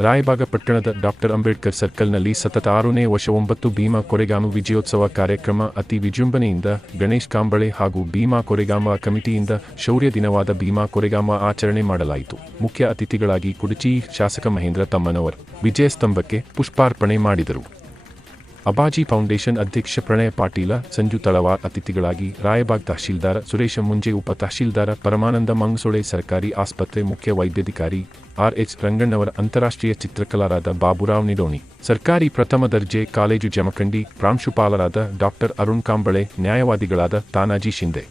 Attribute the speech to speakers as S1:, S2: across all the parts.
S1: ರಾಯಬಾಗ ಪಟ್ಟಣದ ಡಾಕ್ಟರ್ ಅಂಬೇಡ್ಕರ್ ಸರ್ಕಲ್ನಲ್ಲಿ ಸತತ ಆರನೇ ವರ್ಷ ಒಂಬತ್ತು ಭೀಮಾ ಕೊರೆಗಾಮ ವಿಜಯೋತ್ಸವ ಕಾರ್ಯಕ್ರಮ ಅತಿ ವಿಜೃಂಭಣೆಯಿಂದ ಗಣೇಶ್ ಕಾಂಬಳೆ ಹಾಗೂ ಭೀಮಾ ಕೊರೆಗಾಮ ಕಮಿಟಿಯಿಂದ ಶೌರ್ಯ ದಿನವಾದ ಭೀಮಾ ಕೊರೆಗಾಮ ಆಚರಣೆ ಮಾಡಲಾಯಿತು. ಮುಖ್ಯ ಅತಿಥಿಗಳಾಗಿ ಕುಡಚಿ ಶಾಸಕ ಮಹೇಂದ್ರ ತಮ್ಮನವರ್ ವಿಜಯ ಸ್ತಂಭಕ್ಕೆ ಪುಷ್ಪಾರ್ಪಣೆ ಮಾಡಿದರು. ಅಬಾಜಿ ಫೌಂಡೇಶನ್ ಅಧ್ಯಕ್ಷ ಪ್ರಣಯ ಪಾಟೀಲ, ಸಂಜು ತಳವಾರ್ ಅತಿಥಿಗಳಾಗಿ ರಾಯಬಾಗ್ ತಹಶೀಲ್ದಾರ ಸುರೇಶ ಮುಂಜೆ ಉಪ ತಹಶೀಲ್ದಾರ ಪರಮಾನಂದ ಮಂಗಸೊಳೆ ಸರ್ಕಾರಿ ಆಸ್ಪತ್ರೆ ಮುಖ್ಯ ವೈದ್ಯಾಧಿಕಾರಿ ಆರ್ ಎಚ್ ರಂಗಣ್ಣವರ ಅಂತಾರಾಷ್ಟ್ರೀಯ ಚಿತ್ರಕಲಾರಾದ ಬಾಬುರಾವ್ ನಿಡೋಣಿ, ಸರ್ಕಾರಿ ಪ್ರಥಮ ದರ್ಜೆ ಕಾಲೇಜು ಜಮಖಂಡಿ ಪ್ರಾಂಶುಪಾಲರಾದ ಡಾಕ್ಟರ್ ಅರುಣ್ ಕಾಂಬಳೆ, ನ್ಯಾಯವಾದಿಗಳಾದ ತಾನಾಜಿ ಶಿಂದೆ.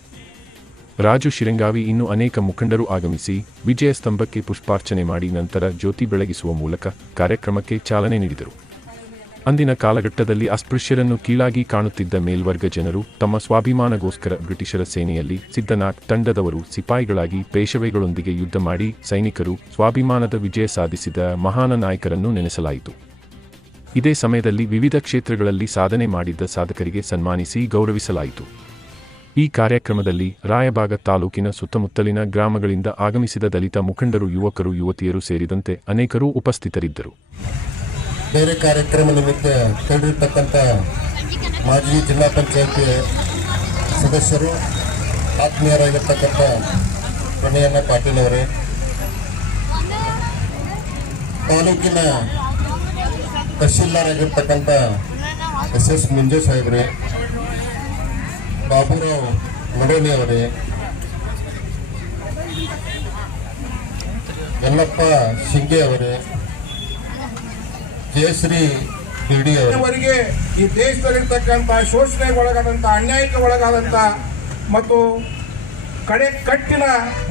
S1: ರಾಜು ಶಿರಂಗಾವಿ ಇನ್ನು ಅನೇಕ ಮುಖಂಡರು ಆಗಮಿಸಿ ವಿಜಯ ಸ್ತಂಭಕ್ಕೆ ಪುಷ್ಪಾರ್ಚನೆ ಮಾಡಿ ನಂತರ ಜ್ಯೋತಿ ಬೆಳಗಿಸುವ ಮೂಲಕ ಕಾರ್ಯಕ್ರಮಕ್ಕೆ ಚಾಲನೆ ನೀಡಿದರು. ಅಂದಿನ ಕಾಲಘಟ್ಟದಲ್ಲಿ ಅಸ್ಪೃಶ್ಯರನ್ನು ಕೀಳಾಗಿ ಕಾಣುತ್ತಿದ್ದ ಮೇಲ್ವರ್ಗ ಜನರು ತಮ್ಮ ಸ್ವಾಭಿಮಾನಗೋಸ್ಕರ ಬ್ರಿಟಿಷರ ಸೇನೆಯಲ್ಲಿ ಸಿದ್ಧನಾಥ್ ತಂಡದವರು ಸಿಪಾಯಿಗಳಾಗಿ ಪೇಶವೆಗಳೊಂದಿಗೆ ಯುದ್ಧ ಮಾಡಿ ಸೈನಿಕರು ಸ್ವಾಭಿಮಾನದ ವಿಜಯ ಸಾಧಿಸಿದ ಮಹಾನ ನಾಯಕರನ್ನು ನೆನೆಸಲಾಯಿತು. ಇದೇ ಸಮಯದಲ್ಲಿ ವಿವಿಧ ಕ್ಷೇತ್ರಗಳಲ್ಲಿ ಸಾಧನೆ ಮಾಡಿದ್ದ ಸಾಧಕರಿಗೆ ಸನ್ಮಾನಿಸಿ ಗೌರವಿಸಲಾಯಿತು. ಈ ಕಾರ್ಯಕ್ರಮದಲ್ಲಿ ರಾಯಬಾಗ ತಾಲೂಕಿನ ಸುತ್ತಮುತ್ತಲಿನ ಗ್ರಾಮಗಳಿಂದ ಆಗಮಿಸಿದ ದಲಿತ ಮುಖಂಡರು, ಯುವಕರು, ಯುವತಿಯರು ಸೇರಿದಂತೆ ಅನೇಕರು ಉಪಸ್ಥಿತರಿದ್ದರು.
S2: ಬೇರೆ ಕಾರ್ಯಕ್ರಮ ನಿಮಿತ್ತ ತೆರಳಿರ್ತಕ್ಕಂಥ ಮಾಜಿ ಜಿಲ್ಲಾ ಪಂಚಾಯತಿ ಸದಸ್ಯರು, ಆತ್ಮೀಯರಾಗಿರ್ತಕ್ಕಂಥ ಪ್ರಣಯಣ್ಣ ಪಾಟೀಲ್ ಅವರೇ. ತಾಲೂಕಿನ ತಹಶೀಲ್ದಾರಾಗಿರ್ತಕ್ಕಂಥ ಎಸ್ ಎಸ್ ಮುಂಜೆ ಸಾಹೇಬ್ರೆ, ಬಾಬುರಾವ್ ಮಡೋನಿ ಅವರೇ, ಯಲ್ಲಪ್ಪ ಶಿಂಗೆ ಅವರೇ ಜಯಶ್ರೀ
S3: ಇಲ್ಲಿವರೆಗೆ ಈ ದೇಶದಲ್ಲಿರ್ತಕ್ಕಂಥ ಶೋಷಣೆಗೆ ಒಳಗಾದಂಥ ಅನ್ಯಾಯಕ್ಕೆ ಒಳಗಾದಂಥ ಮತ್ತು ಕಡೆ ಕಟ್ಟಿನ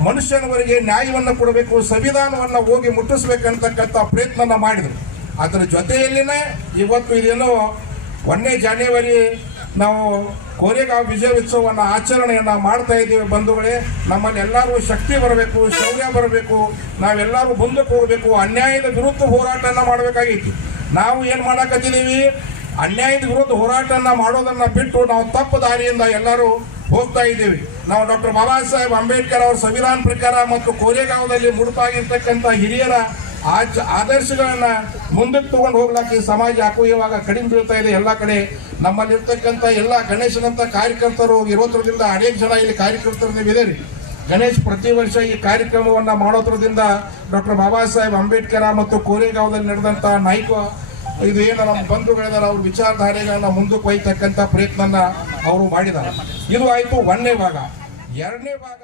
S3: ಮನುಷ್ಯನವರಿಗೆ ನ್ಯಾಯವನ್ನು ಕೊಡಬೇಕು, ಸಂವಿಧಾನವನ್ನು ಹೋಗಿ ಮುಟ್ಟಿಸ್ಬೇಕಂತಕ್ಕಂಥ ಪ್ರಯತ್ನನ ಮಾಡಿದರು. ಅದರ ಜೊತೆಯಲ್ಲಿನೇ ಇವತ್ತು ಇದೇನೋ ಒಂದನೇ ಜಾನ್ಯವರಿ ನಾವು ಕೋರೆಗಾಂವ್ ವಿಜಯೋತ್ಸವವನ್ನು ಆಚರಣೆಯನ್ನು ಮಾಡ್ತಾ ಇದ್ದೀವಿ ಬಂಧುಗಳೇ. ನಮ್ಮಲ್ಲಿ ಎಲ್ಲರೂ ಶಕ್ತಿ ಬರಬೇಕು, ಶೌರ್ಯ ಬರಬೇಕು, ನಾವೆಲ್ಲರೂ ಮುಂದಕ್ಕೆ ಹೋಗಬೇಕು. ಅನ್ಯಾಯದ ವಿರುದ್ಧ ಹೋರಾಟನ ಮಾಡಬೇಕಾಗಿತ್ತು. ನಾವು ಏನು ಮಾಡಕತ್ತಿದ್ದೀವಿ ಅನ್ಯಾಯದ ವಿರುದ್ಧ ಹೋರಾಟನ ಮಾಡೋದನ್ನು ಬಿಟ್ಟು ನಾವು ತಪ್ಪು ದಾರಿಯಿಂದ ಎಲ್ಲರೂ ಹೋಗ್ತಾ ಇದ್ದೀವಿ. ನಾವು ಡಾಕ್ಟರ್ ಬಾಬಾ ಸಾಹೇಬ್ ಅಂಬೇಡ್ಕರ್ ಅವರ ಸಂವಿಧಾನ ಪ್ರಕಾರ ಮತ್ತು ಕೋರೆಗಾಂವದಲ್ಲಿ ಮುಡುಪಾಗಿರ್ತಕ್ಕಂಥ ಹಿರಿಯರ ಆದರ್ಶಗಳನ್ನ ಮುಂದಕ್ಕೆ ತಗೊಂಡು ಹೋಗ್ಲಾಕ ಈ ಸಮಾಜ ಯಾಕೋ ಇವಾಗ ಕಡಿಮೆ ಬೀಳ್ತಾ ಇದೆ ಎಲ್ಲ ಕಡೆ. ನಮ್ಮಲ್ಲಿರ್ತಕ್ಕಂಥ ಎಲ್ಲ ಗಣೇಶನಂತ ಕಾರ್ಯಕರ್ತರು ಇರೋದ್ರದಿಂದ ಅನೇಕ ಜನ ಇಲ್ಲಿ ಕಾರ್ಯಕರ್ತರು ನೀವು ರೀ ಗಣೇಶ್ ಪ್ರತಿ ವರ್ಷ ಈ ಕಾರ್ಯಕ್ರಮವನ್ನ ಮಾಡೋದ್ರದಿಂದ ಡಾಕ್ಟರ್ ಬಾಬಾ ಸಾಹೇಬ್ ಅಂಬೇಡ್ಕರ್ ಮತ್ತು ಕೋರೆಗಾಂವದಲ್ಲಿ ನಡೆದಂತ ನಾಯಕ ಇದು ಏನು ನಮ್ಮ ಬಂಧುಗಳಿದಾರೆ ಅವ್ರ ವಿಚಾರಧಾರೆಗಳನ್ನ ಮುಂದಕ್ಕೆ ಒಯ್ತಕ್ಕಂಥ ಪ್ರಯತ್ನನ ಅವರು ಮಾಡಿದ್ದಾರೆ. ಇದು ಆಯ್ತು ಒಂದನೇ ಭಾಗ. ಎರಡನೇ ಭಾಗ